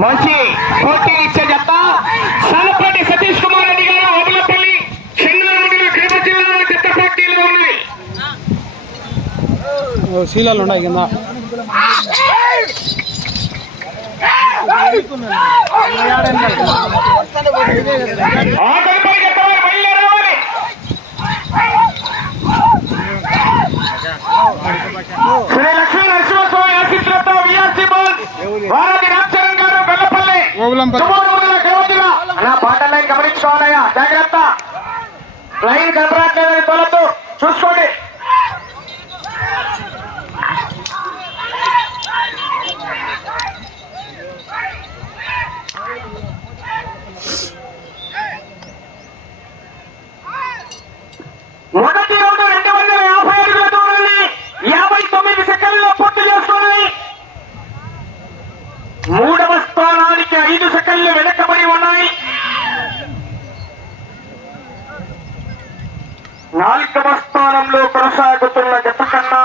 మంచి పోటీ ఇచ్చే జత సనపల్లి సతీష్ కుమార్ రెడ్డి గారు ఓబులపల్లి చెన్నూరు కడప జిల్లా జత పోటీలో ఉన్నాయి. శీలాలు ఉన్నాయి కింద. శ్రీ లక్ష్మీ నరసింహస్వామి ఆశీస్సులతో విఆర్సీ బాల్స్ వారాది రామచరణ్ గారు గొల్లపల్లి అలా బాట లైన్ గమనించుకోవాలయ్యా, జాగ్రత్త. లైన్ కనపడట్లేదని తొలతో చూసుకోండి. మొదటి రౌండ్ 250 అడుగుల దూరాన్ని 59 సెకండ్లలో పూర్తి చేసుకున్నాయి. మూడవ స్థానానికి 5 సెకండ్లు వెనకబడి ఉన్నాయి. నాలుగవ స్థానంలో కొనసాగుతున్న జత కన్నా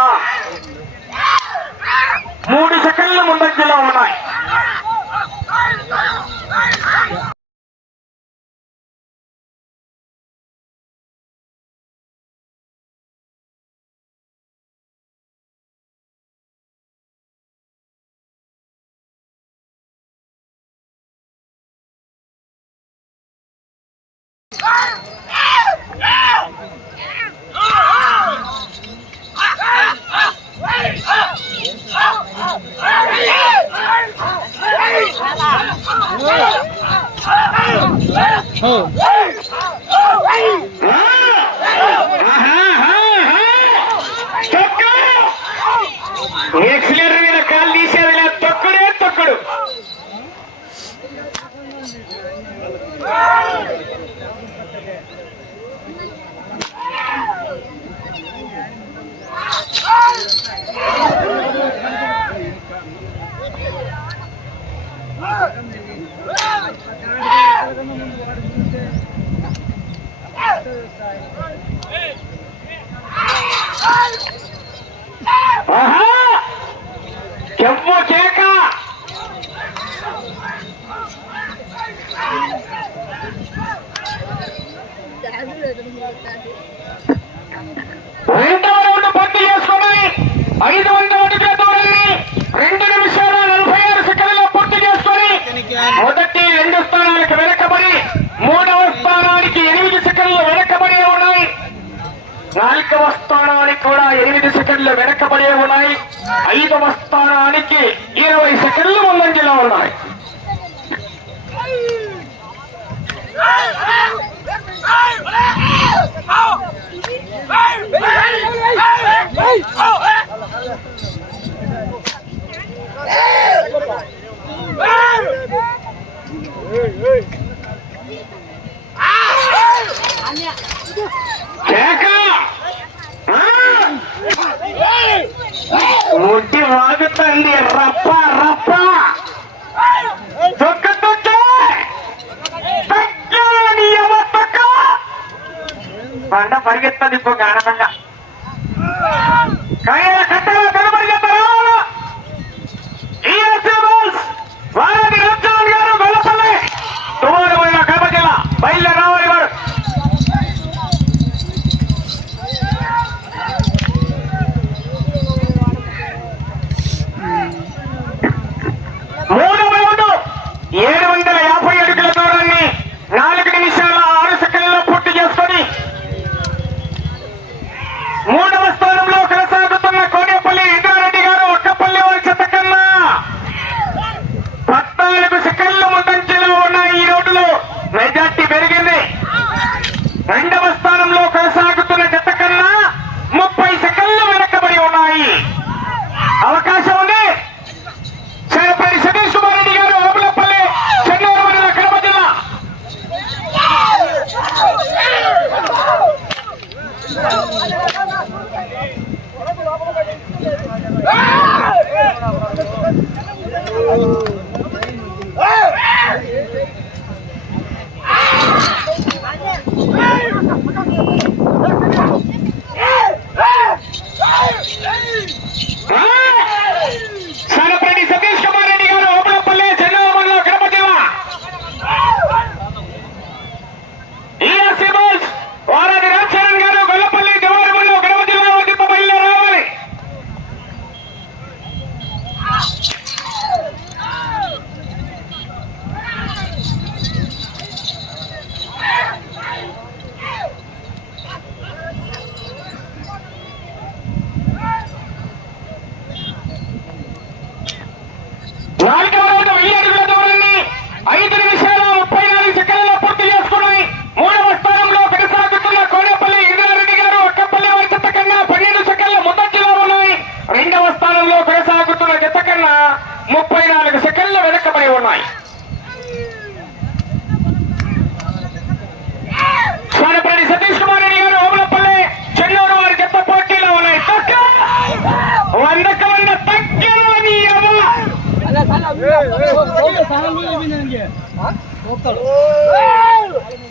3 సెకండ్ల ముందంజలో ఉన్నాయి. ఎక్సిలర్ మీద కాలు తీసేది తొక్కడే తొక్కడు. చెంపు కేక రెండవ రౌండ్ పూర్తి చేసుకుని 500 అడుగుల దూరాన్ని 2 నిమిషాల 46 సెకండ్లలో పూర్తి చేసుకుని మొదటి 2 స్థానాలకు వెనకబడి మూడవ స్థానానికి 8 సెకండ్లు వెనకబడి ఉన్నాయి. 4వ స్థానానికి కూడా 8 సెకండ్లు వెనకబడి ఉన్నాయి. 5వ స్థానానికి 20 సెకండ్లు ముందంజలో ఉన్నాయి. ముట్టి వాగుతుంది రప్ప రప్ప తొక్క తొక్క పంట పరిగెత్తది ఇప్పుడు ఆనందంగా కాయల కట్టగా కనబడిగెత్తారు. వారాది రామచరణ్ గారు గొల్లపల్లి తుమ్మూరు కడప జిల్లా బయలుదేరి రావాలి వారు. మూడవ రౌండ్ 750 అడుగుల దూరాన్ని 4 నిమిషాల 6 సెకండ్లలో పూర్తి చేసుకొని 3వ స్థానంలో కొనసాగుతున్న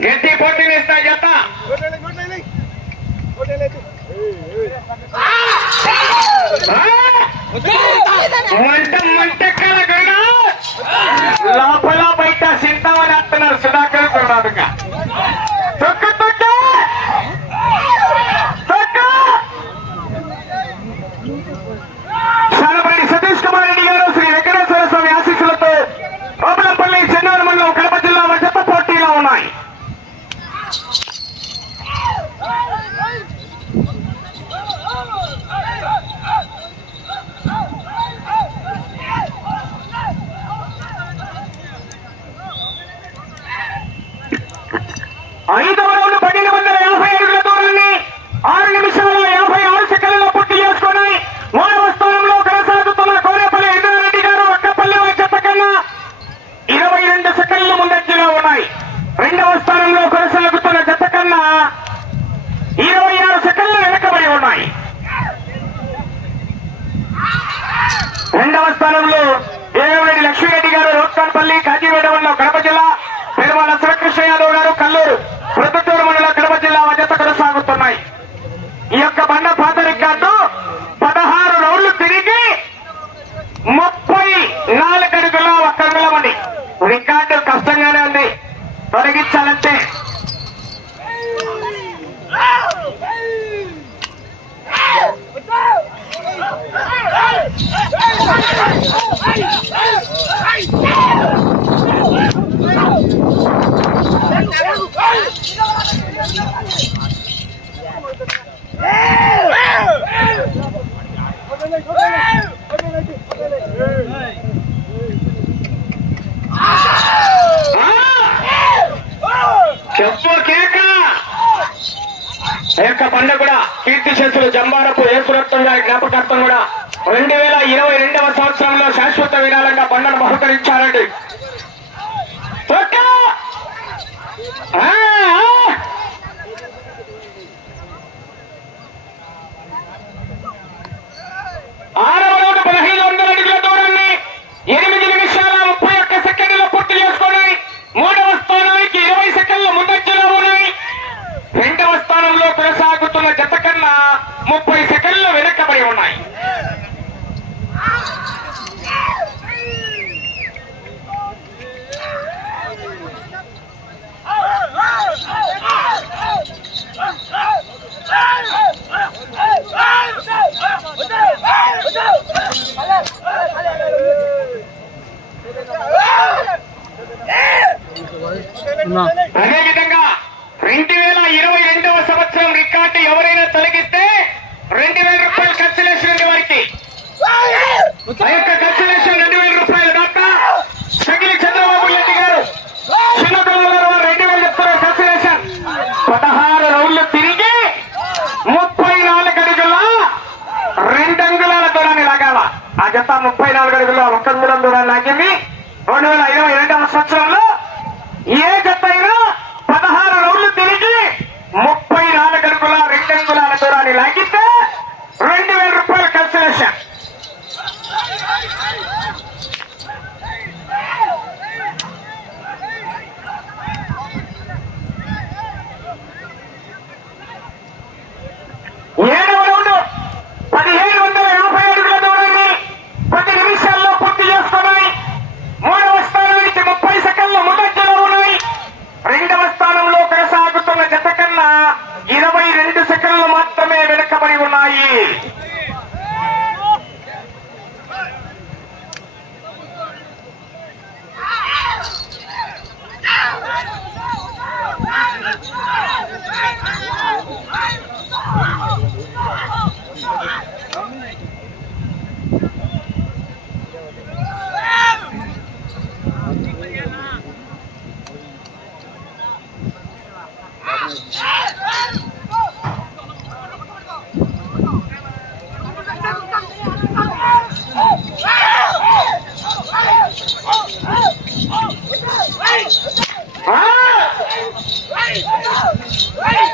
గట్టి పోటీలు ఇస్తాయి జత. మంటెక్కల గరుడ లోపల బయట సింతామని అంటున్నారు సుధాకర్ కర్ణాటక. తొక్కు తొక్కు తొక్కు. సాలపల్లి సతీష్ కుమార్ రెడ్డి గారు శ్రీ వెంకటేశ్వర స్వామి ఆశీస్సులతో ఓబులంపల్లి చెన్నూరు మండలం కడప జిల్లా జత పోటీలో ఉన్నాయి. ఐదవ రౌండ్ 1250 అడుగుల దూరాన్ని 6 నిమిషాల 56 సెకండ్లలో పూర్తి చేసుకుని మూడవ స్థానంలో కొనసాగుతున్న కోరేపల్లి ఇంద్రారెడ్డి గారు ఒక్కపల్లి జత కన్నా 22 సెకండ్ల ముందంజలో ఉన్నాయి. రెండవ స్థానంలో కొనసాగుతున్న జత కన్నా 26 సెకండ్లు వెనకబడి ఉన్నాయి. రెండవ స్థానంలో ఏవరెడ్డి లక్ష్మీరెడ్డి గారు రోడ్కాన్పల్లి కాజీవేడవల్లో కడప జిల్లా, పెరుమాల శివకృష్ణ యాదవ్ గారు కల్లూరు ప్రొద్దుటూరు మండలం కడప జిల్లా జత కొనసాగుతున్నాయి. ఈ యొక్క బండ పాత రికార్డు 16 రౌండ్లు తిరిగి 34 అడుగుల 1 అంగుళమని. రికార్డు కష్టంగానే ఉంది, తొలగించాలంటే. చెప్పు కేక. యొక్క బండ కూడా కీర్తి చేసులు జంబారపు ఏసురత్నం గారి జ్ఞాపకార్థం కూడా 2022వ సంవత్సరంలో శాశ్వత విరాళంగా బండను బహుకరించారండి. ఆరవ రౌండ్ 1500 అడుగుల దూరాన్ని 8 నిమిషాల 31 సెకండ్లలో పూర్తి చేసుకుని మూడవ స్థానానికి 20 సెకండ్ల ముందంజలో ఉన్నాయి. రెండవ స్థానంలో కొనసాగుతున్న జత కన్నా 30 సెకండ్లు వెనకబడి ఉన్నాయి. అదేవిధంగా 2022వ సంవత్సరం రికార్డు ఎవరైనా తొలగిస్తే 2000 రూపాయలు కన్సలేషన్ వారికి. ఆ యొక్క కన్సలేషన్ 2000 రూపాయలు. డాక్టర్ సగిలి చంద్రబాబు రెడ్డి గారు చిన్నపిల్లల 2000 చెప్తారు కన్సలేషన్. 16 రౌండ్లు తిరిగి 34 అడుగుల 2 అంగుళాల దూరాన్ని లాగాల. ఆ జత 34 అడుగుల 1 అంగుళం దూరాన్ని లాగింది. 2022వ సంవత్సరంలో ఏ జత అయినా 16 రౌండ్లు తిరిగి 34 అడుగుల 2 అంగుళాల దూరాన్ని లాగితే 2000 రూపాయల కన్సలేషన్. ఏడవ రౌండ్ 1750 అడుగుల దూరాన్ని 10 నిమిషాల్లో పూర్తి చేసుకున్నాయి. మూడవ స్థానానికి 30 సెకండ్ల ముందంజలో ఉన్నాయి. రెండవ స్థానంలో కొనసాగుతున్న జత కన్నా 22 సెకండ్లు మాత్రమే వెనుకబడి ఉన్నాయి.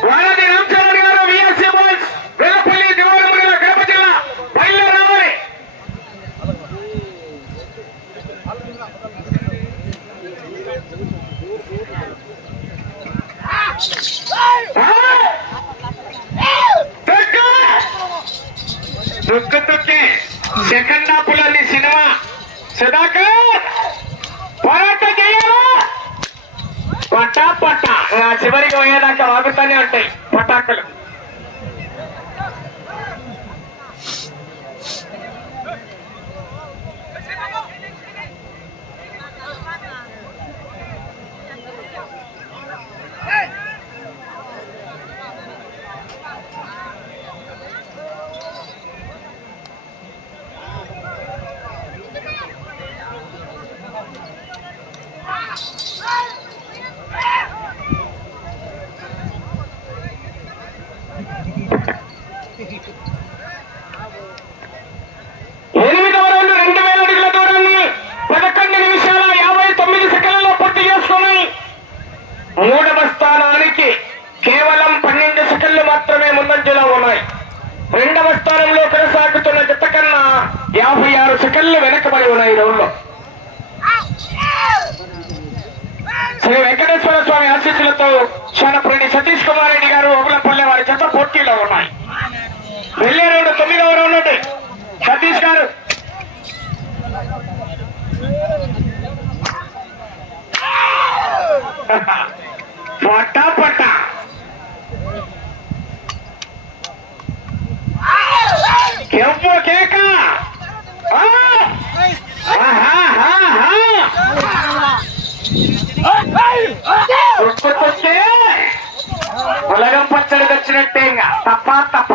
వారధి రామచంద్ర గారు విఎస్ఏ బాయ్స్ వెల్లపల్లి దివాళి మండలం కడప జిల్లా బయలుదేరి రావాలి. తొక్కి సెకండ్ హాఫ్ లోని సినిమా సుధాకర్ పోరాట చేయాలా పట్టా పట్టా చివరికి పోయేదాకా వాగుతూనే ఉంటాయి పటాకులు. ఎనిమిదవ రౌండ్ 2000 అడుగుల దూరాన్ని 11 నిమిషాల 59 సెకండ్లలో పూర్తి చేసుకున్నాయి. మూడవ స్థానానికి కేవలం 12 సెకండ్లు మాత్రమే ముందంజలో ఉన్నాయి. రెండవ స్థానంలో కొనసాగుతున్న జత కన్నా 56 సెకండ్లు వెనకబడి ఉన్నాయి. రౌండ్లో శ్రీ వెంకటేశ్వర స్వామి ఆశీస్సులతో శానపురెడ్డి సతీష్ కుమార్ రెడ్డి గారు ఓగులపల్లె వారి జత పోటీలో ఉన్నాయి. వెళ్ళే రౌండ్ 9వ రౌండ్ నుండి సతీష్ గారు పట్టా పట్టా కెంపు కేక ఉలగం పచ్చడి తెచ్చినట్టే ఇంకా తప్ప తప్ప.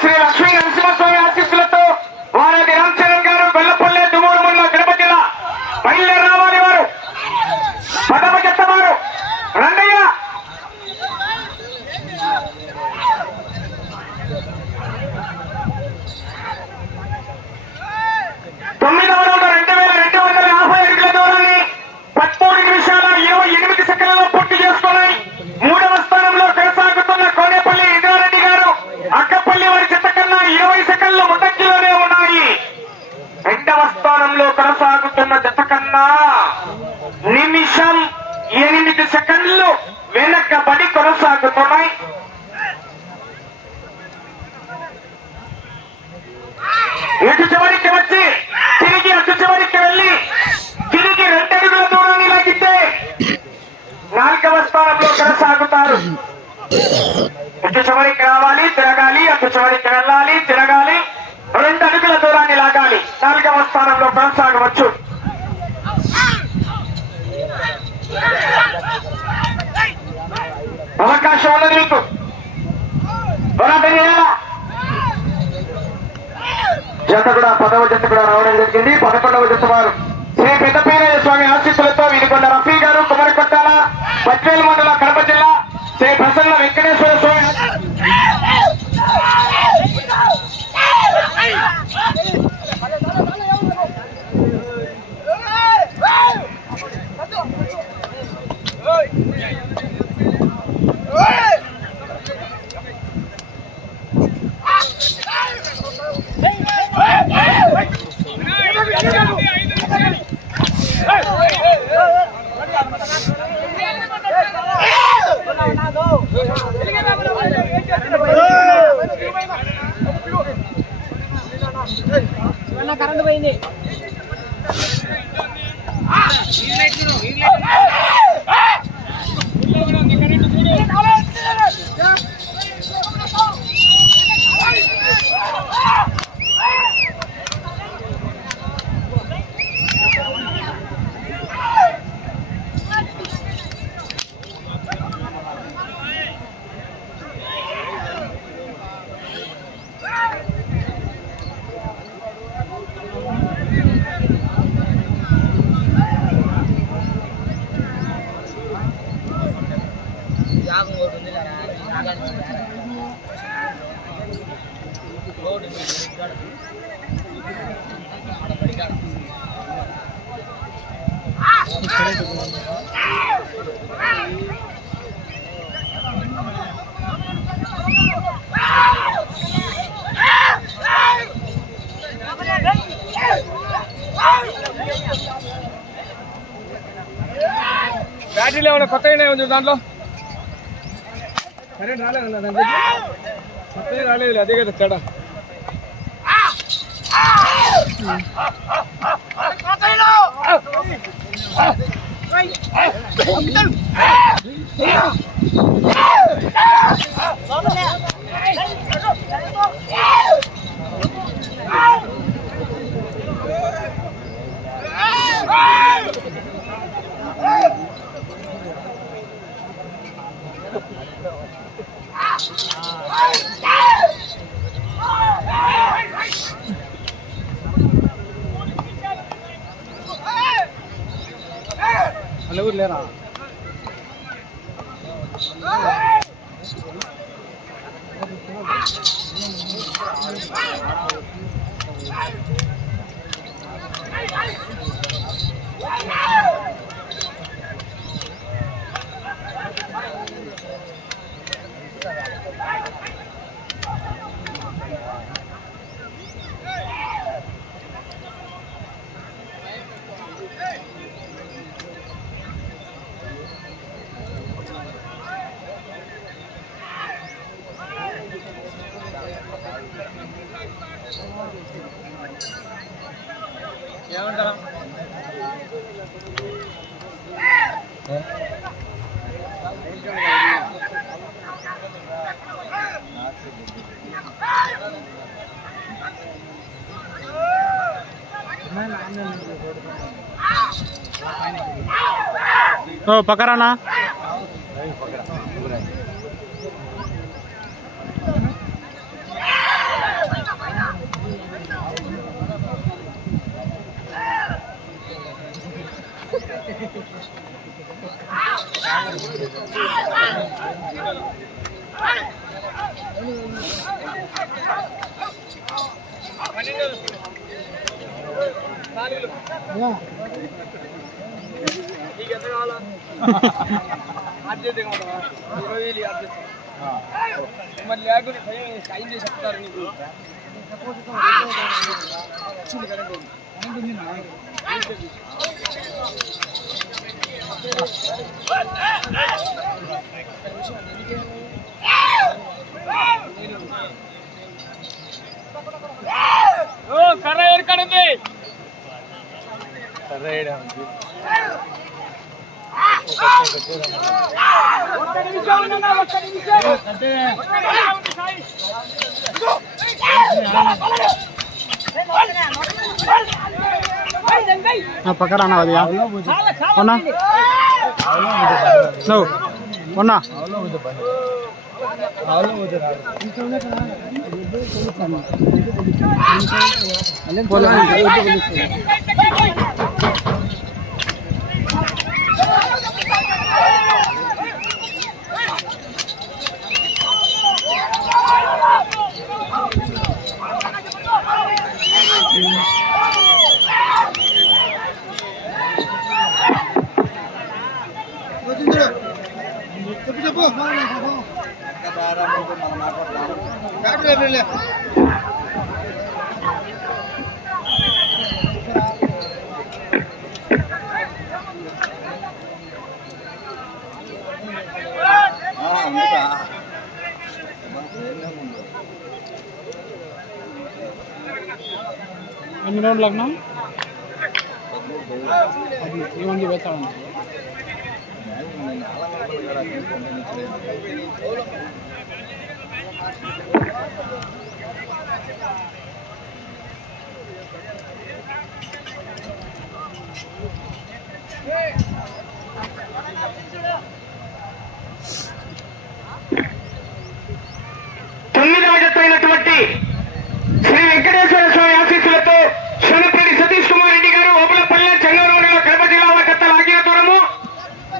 శ్రీ లక్ష్మీ నరసింహస్వామి ఆశీస్సులతో వారది రామచరణ్ గారు బెల్లపల్లె దుమూరు మండలం కడప జిల్లా బయలుదేరి రావాలి. వారు పదవ జత వారు రండయ్య. తొమ్మిదవ రౌండ్ 2250 అడుగుల దూరాన్ని 13 నిమిషాల 28 సెకండ్లలో పూర్తి చేసుకున్నాయి. మూడవ స్థానంలో కొనసాగుతున్న కోనేపల్లి ఇంద్రారెడ్డి గారు అక్కపల్లి వారి జత కన్నా 20 సెకండ్లు ముందంజలోనే ఉన్నాయి. రెండవ స్థానంలో కొనసాగుతున్న జత కన్నా నిమిషం 8 సెకండ్లు వెనకబడి కొనసాగుతున్నాయి. ఇటు చివరికి వచ్చి తిరిగి అటు చివరికి వెళ్ళి తిరిగి 2 అడుగుల దూరాన్ని లాగితే 4వ స్థానంలో కొనసాగుతారు. ఇటు చివరికి రావాలి, తిరగాలి, అటు చివరికి వెళ్ళాలి, తిరగాలి, 2 అడుగుల దూరాన్ని లాగాలి. 4వ స్థానంలో కొనసాగవచ్చు. అవకాశం ఉన్నది మీకు. పోరాటం చేయాలా. జత కూడా 10వ జత కూడా రావడం జరిగింది. 11వ జత వారు శ్రీ పెద్దపీరయ్య స్వామి ఆశీస్సులతో వినుకొండ రఫీ గారు కుమరికొట్టాల పట్వేల్ మండలం కడప జిల్లా శ్రీ ప్రసన్న వెంకటేశ్వర స్వామి కరెంట్ పోయింది. బ్యాటరీలు ఏమైనా కొత్తగానే ఉంది దాంట్లో కరెంట్ రాలేదన్న దాంట్లో కొత్తగా రాలేదు అదే కదా తేడా ఎవరు లేరా ఏమంటారా పక్కరానా నీకు ఎంత కావాలా అర్జెంట్ కావాలా 20,000 అర్జెంట్ మరి లేకుండా సైన్ చేసి చెప్తారు నీకు కర్ర ఎక్కడుంది పక్కరానా అది ఉన్నా నువ్వు ఉన్నా చెప్పు ఎన్ని రౌండ్ లగ్నం ఏమండి వేస్తామండి తొమ్మిదవ జత అయినటువంటి శ్రీ వెంకటేశ్వర స్వామి ఆశీస్సులతో శనపల్లి సతీష్ కుమార్ రెడ్డి గారు ఓబులపల్లె చెంగరూరు కడప జిల్లా జత లాగిన దూరము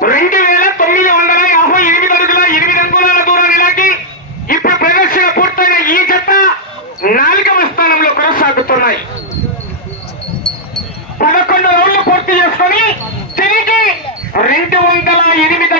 2,958 అడుగుల 8 అంగుళాల దూరాన్ని లాగి ఇప్పుడు ప్రదర్శన పూర్తయిన ఈ జత 4వ స్థానంలో కొనసాగుతున్నాయి. 11 రౌండ్లు పూర్తి చేసుకొని తిరిగి 208